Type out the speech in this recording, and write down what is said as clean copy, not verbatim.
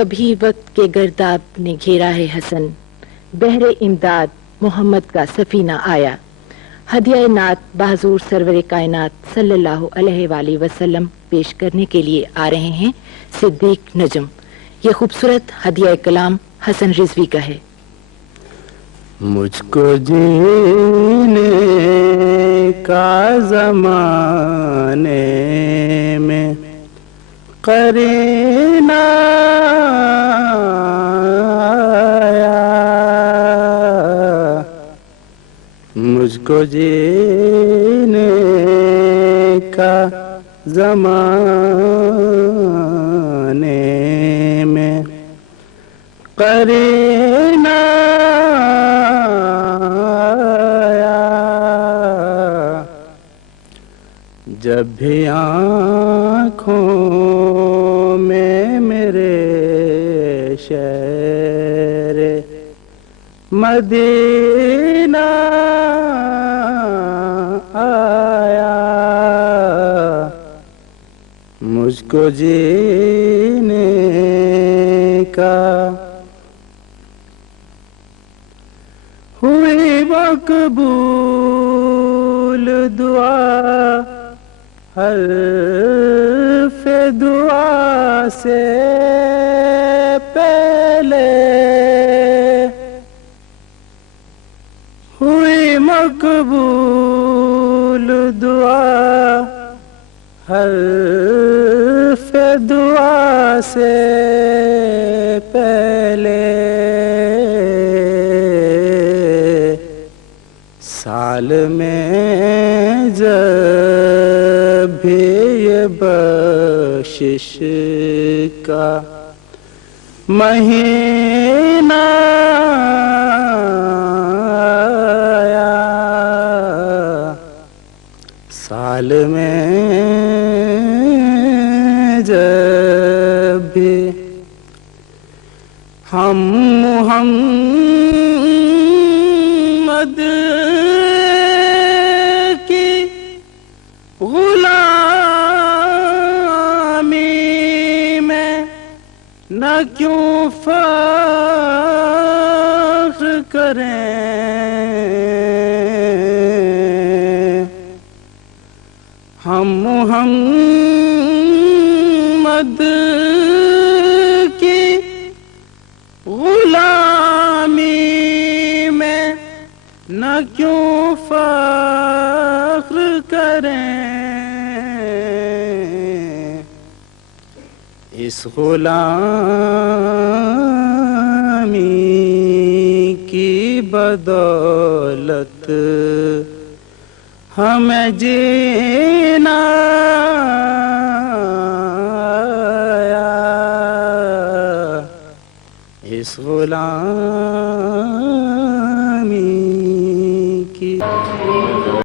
کبھی وقت کے گرداب نے گھیرا ہے حسن، بحر امداد محمد کا سفینہ آیا۔ ہدیہ نعت بحضور سرور کائنات صلی اللہ علیہ وآلہ وسلم پیش کرنے کے لیے آ رہے ہیں صدیق نجم۔ یہ خوبصورت ہدیہ کلام حسن رضوی کا ہے۔ مجھ کو جینے کا زمانے میں قرینہ آیا، مجھ کو جینے کا زمانے میں قرینہ جب بھی آنکھوں میں میرے شہر مدینہ آیا، مجھ کو جینے کا ہوئی مقبول دعا، حرف دعا سے پہلے ہوئی مقبول دعا، حرف دعا سے پہلے سال میں جب بھی یہ بخشش کا مہینہ آیا، سال میں جب بھی ہم محمد کی غلامی میں نہ کیوں فخر کریں، ہم محمد کی غلامی میں نہ کیوں فخر کریں، اس غلامی کی بدولت ہمیں جینا آیا، اس غلامی کی